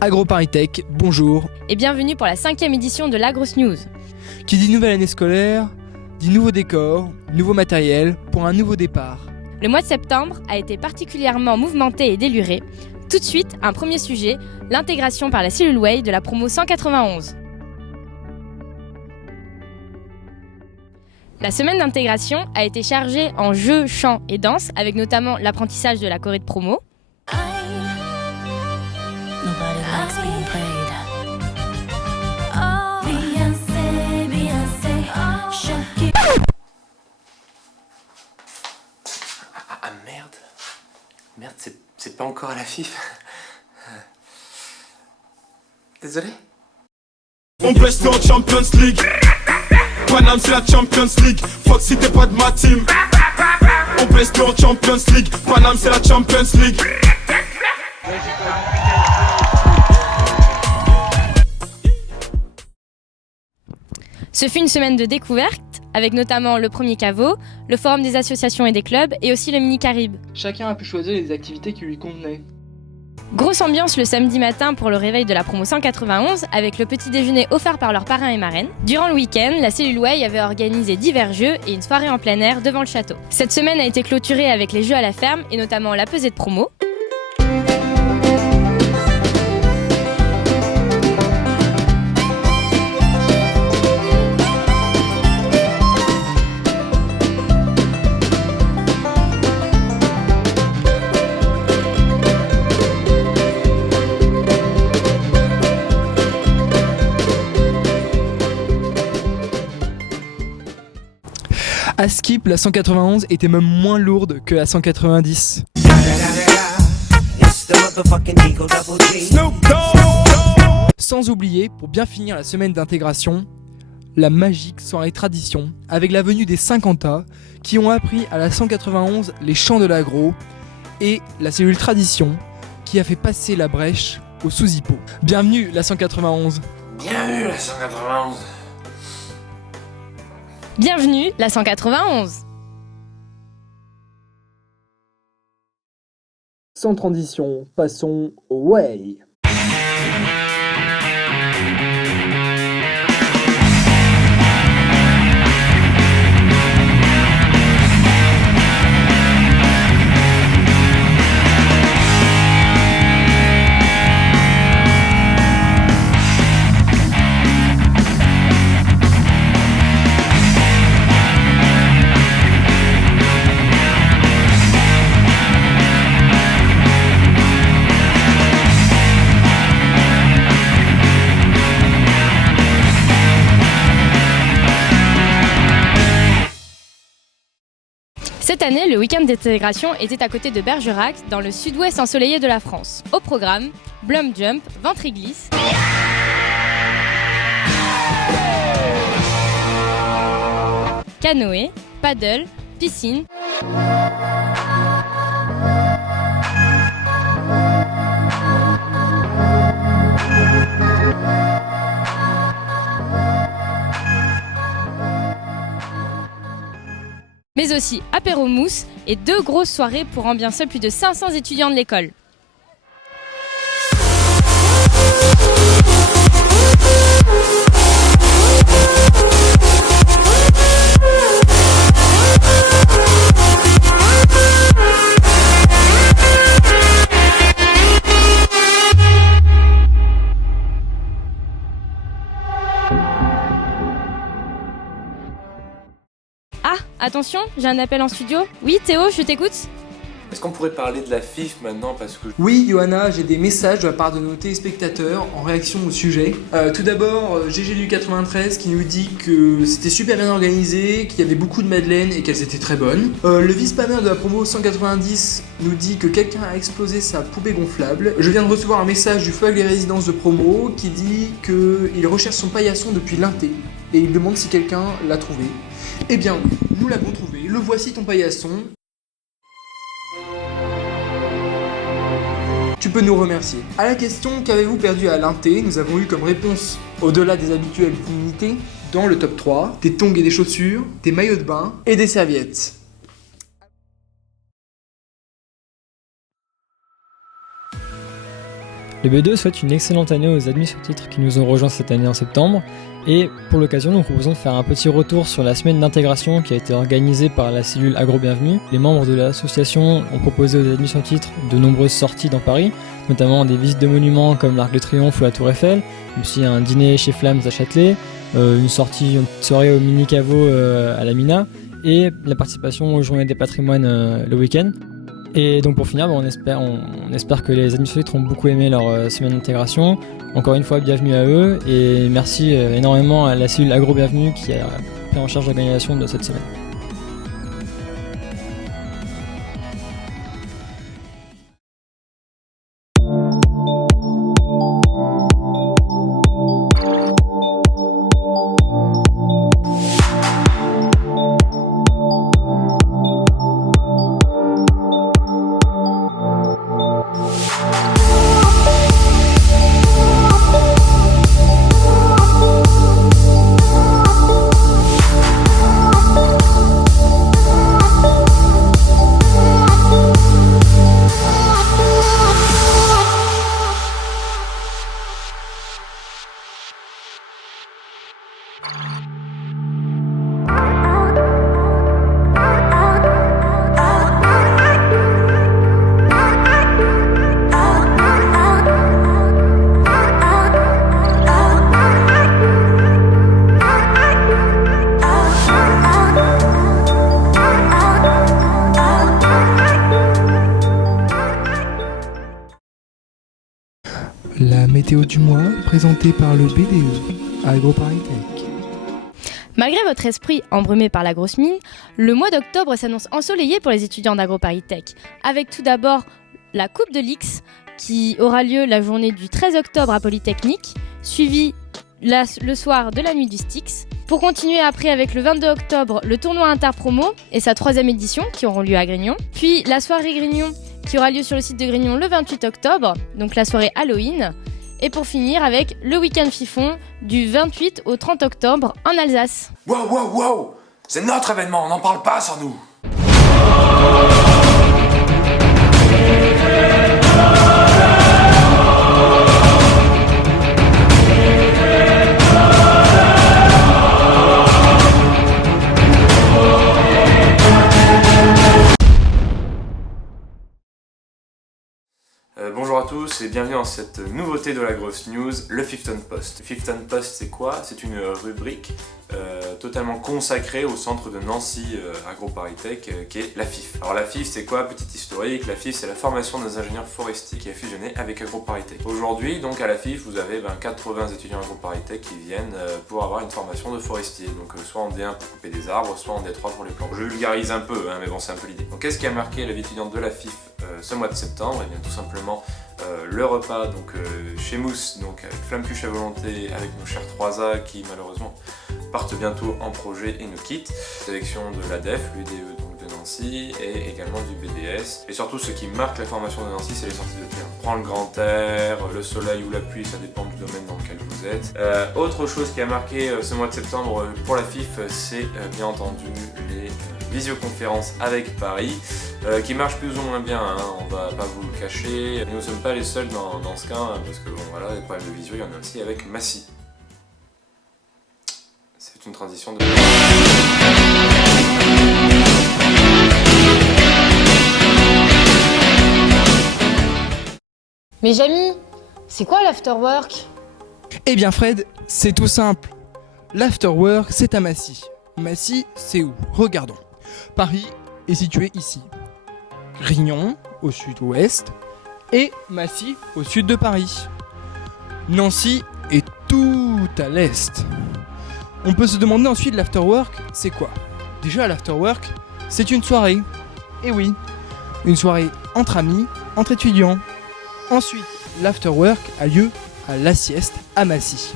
AgroParisTech, bonjour. Et bienvenue pour la 5e édition de l'Agros News. Qui dit nouvelle année scolaire, dit nouveau décor, nouveau matériel pour un nouveau départ. Le mois de septembre a été particulièrement mouvementé et déluré. Tout de suite, un premier sujet, l'intégration par la cellule Way de la promo 191. La semaine d'intégration a été chargée en jeux, chants et danse, avec notamment l'apprentissage de la choré de promo. Ah merde, c'est pas encore à la FIF. Désolé. On blesse en Champions League. Paname c'est la Champions League. Fuck si t'es pas de ma team. On blesse en Champions League. Paname c'est la Champions League. Ce fut une semaine de découverte, avec notamment le premier caveau, le forum des associations et des clubs, et aussi le mini Caribe. Chacun a pu choisir les activités qui lui convenaient. Grosse ambiance le samedi matin pour le réveil de la promo 191, avec le petit déjeuner offert par leurs parrains et marraines. Durant le week-end, la cellule Way avait organisé divers jeux et une soirée en plein air devant le château. Cette semaine a été clôturée avec les jeux à la ferme, et notamment la pesée de promo. À Skip, la 191 était même moins lourde que la 190. Sans oublier, pour bien finir la semaine d'intégration, la magique soirée tradition, avec la venue des 50 qui ont appris à la 191 les chants de l'agro, et la cellule tradition qui a fait passer la brèche au sous-hippo. Bienvenue la 191. Bienvenue la 191. Bienvenue la 191. Sans transition, passons au Way. Cette année, le week-end d'intégration était à côté de Bergerac, dans le sud-ouest ensoleillé de la France. Au programme, Blum Jump, ventre-glisse, canoë, paddle, piscine, mais aussi apéro mousse et 2 grosses soirées pour ambiancer plus de 500 étudiants de l'école. Ah, attention, j'ai un appel en studio. Oui, Théo, je t'écoute. Est-ce qu'on pourrait parler de la FIF maintenant parce que... Oui, Johanna, j'ai des messages de la part de nos téléspectateurs en réaction au sujet. Tout d'abord, GG du 93 qui nous dit que c'était super bien organisé, qu'il y avait beaucoup de madeleines et qu'elles étaient très bonnes. Le vice-panel de la promo 190 nous dit que quelqu'un a explosé sa poupée gonflable. Je viens de recevoir un message du Feuille des résidences de promo qui dit qu'il recherche son paillasson depuis l'inté et il demande si quelqu'un l'a trouvé. Eh bien oui, nous l'avons trouvé, le voici ton paillasson. Tu peux nous remercier. À la question « Qu'avez-vous perdu à l'inté ?», nous avons eu comme réponse, au-delà des habituelles unités, dans le top 3, des tongs et des chaussures, des maillots de bain et des serviettes. Le B2 souhaite une excellente année aux admis sur titre qui nous ont rejoints cette année en septembre. Et pour l'occasion, nous proposons de faire un petit retour sur la semaine d'intégration qui a été organisée par la cellule Agro Bienvenue. Les membres de l'association ont proposé aux admis sur titre de nombreuses sorties dans Paris, notamment des visites de monuments comme l'Arc de Triomphe ou la Tour Eiffel, aussi un dîner chez Flammes à Châtelet, une petite soirée au Mini Caveau à la Mina, et la participation aux Journées des Patrimoines le week-end. Et donc pour finir, on espère que les administrateurs auront beaucoup aimé leur semaine d'intégration. Encore une fois, bienvenue à eux et merci énormément à la cellule Agro Bienvenue qui a pris en charge l'organisation de cette semaine. La météo du mois, présentée par le BDE, AgroParisTech. Malgré votre esprit embrumé par la grosse mine, le mois d'octobre s'annonce ensoleillé pour les étudiants d'AgroParisTech, avec tout d'abord la Coupe de l'X qui aura lieu la journée du 13 octobre à Polytechnique, suivie le soir de la nuit du Styx. Pour continuer après avec le 22 octobre, le tournoi Interpromo et sa 3e édition qui auront lieu à Grignon, puis la soirée Grignon qui aura lieu sur le site de Grignon le 28 octobre, donc la soirée Halloween. Et pour finir avec le week-end Fifon du 28 au 30 octobre en Alsace. Wow, wow, wow! C'est notre événement, on n'en parle pas sans nous! Bonjour à tous et bienvenue dans cette nouveauté de la grosse news, le Fifton Post. Le Fifton Post, c'est quoi? C'est une rubrique totalement consacrée au centre de Nancy AgroParisTech qui est la FIF. Alors la FIF, c'est quoi? Petite historique, la FIF c'est la formation des ingénieurs forestiers qui a fusionné avec AgroParisTech. Aujourd'hui, donc à la FIF, vous avez 80 étudiants AgroParisTech qui viennent pour avoir une formation de forestier. Donc soit en D1 pour couper des arbres, soit en D3 pour les plantes. Je vulgarise un peu, mais bon c'est un peu l'idée. Donc qu'est-ce qui a marqué la vie étudiante de la FIF ce mois de septembre? Et bien tout simplement le repas donc chez Mousse, donc avec Flamme Cuche à volonté, avec nos chers 3A qui malheureusement partent bientôt en projet et nous quittent. Sélection de l'ADEF, l'UDE donc de Nancy et également du BDS. Et surtout ce qui marque la formation de Nancy, c'est les sorties de terrain. Prendre le grand air, le soleil ou la pluie, ça dépend du domaine dans lequel vous êtes. Autre chose qui a marqué ce mois de septembre pour la FIF, c'est bien entendu les visioconférences avec Paris, qui marche plus ou moins bien, on va pas vous le cacher. Et nous ne sommes pas les seuls dans ce cas, parce que bon voilà, les problèmes de visio, il y en a aussi avec Massy. C'est une transition de... Mais Jamy, c'est quoi l'afterwork? Eh bien Fred, c'est tout simple. L'afterwork, c'est à Massy. Massy, c'est où? Regardons. Paris est situé ici. Grignon, au sud-ouest, et Massy, au sud de Paris. Nancy est tout à l'est. On peut se demander ensuite l'afterwork, c'est quoi? Déjà l'afterwork, c'est une soirée. Et oui, une soirée entre amis, entre étudiants. Ensuite, l'afterwork a lieu à La Sieste à Massy.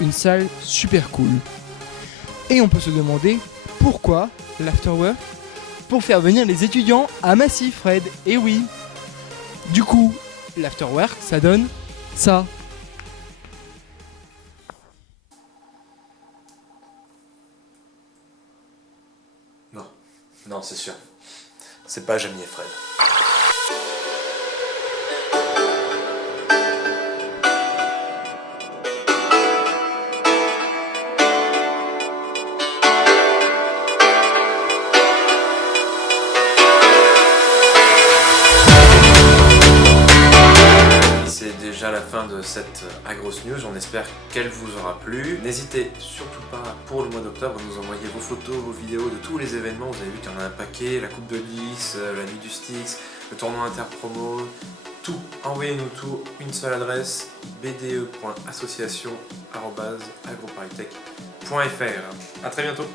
Une salle super cool. Et on peut se demander pourquoi l'afterwork? Pour faire venir les étudiants à Massy, Fred. Et oui. Du coup, l'afterwork, ça donne ça. Non, c'est sûr. C'est pas Jamy et Fred. fin de cette Agros News, on espère qu'elle vous aura plu. N'hésitez surtout pas pour le mois d'octobre à nous envoyer vos photos, vos vidéos de tous les événements. Vous avez vu qu'il y en a un paquet, la Coupe de Lys, la Nuit du Styx, le tournoi interpromo, tout. Envoyez-nous tout, une seule adresse, bde.association@agroparitech.fr. A très bientôt.